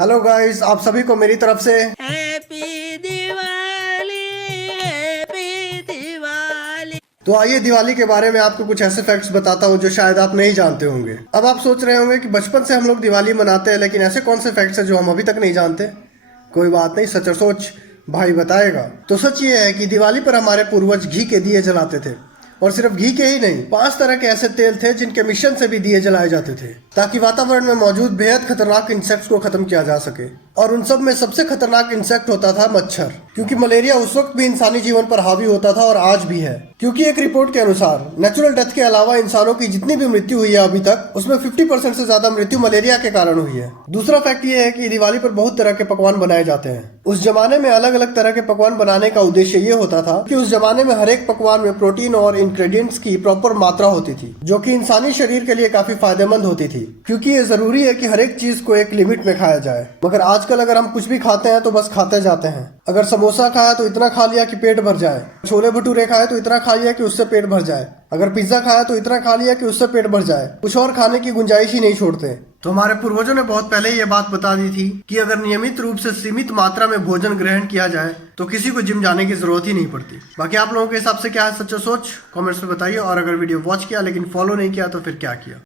Hello guys, आप सभी को मेरी तरफ से हैप्पी दिवाली, हैप्पी दिवाली। तो आइए दिवाली के बारे में आपको कुछ ऐसे फैक्ट्स बताता हूँ जो शायद आप नहीं जानते होंगे। अब आप सोच रहे होंगे कि बचपन से हम लोग दिवाली मनाते हैं, लेकिन ऐसे कौन से फैक्ट्स हैं जो हम अभी तक नहीं जानते। कोई बात नहीं, सच और सोच भाई बताएगा। तो सच ये है कि दिवाली पर हमारे पूर्वज घी के दिए जलाते थे, और सिर्फ घी के ही नहीं, 5 तरह के ऐसे तेल थे जिनके मिश्रण से भी दिए जलाए जाते थे, ताकि वातावरण में मौजूद बेहद खतरनाक इंसेक्ट्स को खत्म किया जा सके। और उन सब में सबसे खतरनाक इंसेक्ट होता था मच्छर, क्योंकि मलेरिया उस वक्त भी इंसानी जीवन पर हावी होता था और आज भी है। क्योंकि एक रिपोर्ट के अनुसार नेचुरल डेथ के अलावा इंसानों की जितनी भी मृत्यु हुई है अभी तक, उसमें 50% से ज्यादा मृत्यु मलेरिया के कारण हुई है। दूसरा फैक्ट ये है कि दिवाली पर बहुत तरह के पकवान बनाए जाते हैं। उस जमाने में अलग अलग तरह के पकवान बनाने का उद्देश्य ये होता था कि उस जमाने में हर एक पकवान में प्रोटीन और इंग्रेडिएंट्स की प्रॉपर मात्रा होती थी, जो कि इंसानी शरीर के लिए काफी फायदेमंद होती थी, क्योंकि ये जरूरी है कि हर एक चीज को एक लिमिट में खाया जाए। मगर आजकल अगर हम कुछ भी खाते हैं तो बस खाते जाते हैं। अगर समोसा खाया तो इतना खा लिया कि पेट भर जाए, छोले भटूरे खाए तो इतना खा लिया कि उससे पेट भर जाए, अगर पिज्जा खाया तो इतना खा लिया कि उससे पेट भर जाए, कुछ और खाने की गुंजाइश ही नहीं छोड़ते। तो हमारे पूर्वजों ने बहुत पहले ये बात बता दी थी कि अगर नियमित रूप से सीमित मात्रा में भोजन ग्रहण किया जाए तो किसी को जिम जाने की जरूरत ही नहीं पड़ती। बाकी आप लोगों के हिसाब से क्या है सच और सोच, कमेंट्स में बताइए। और अगर वीडियो वॉच किया लेकिन फॉलो नहीं किया तो फिर क्या किया।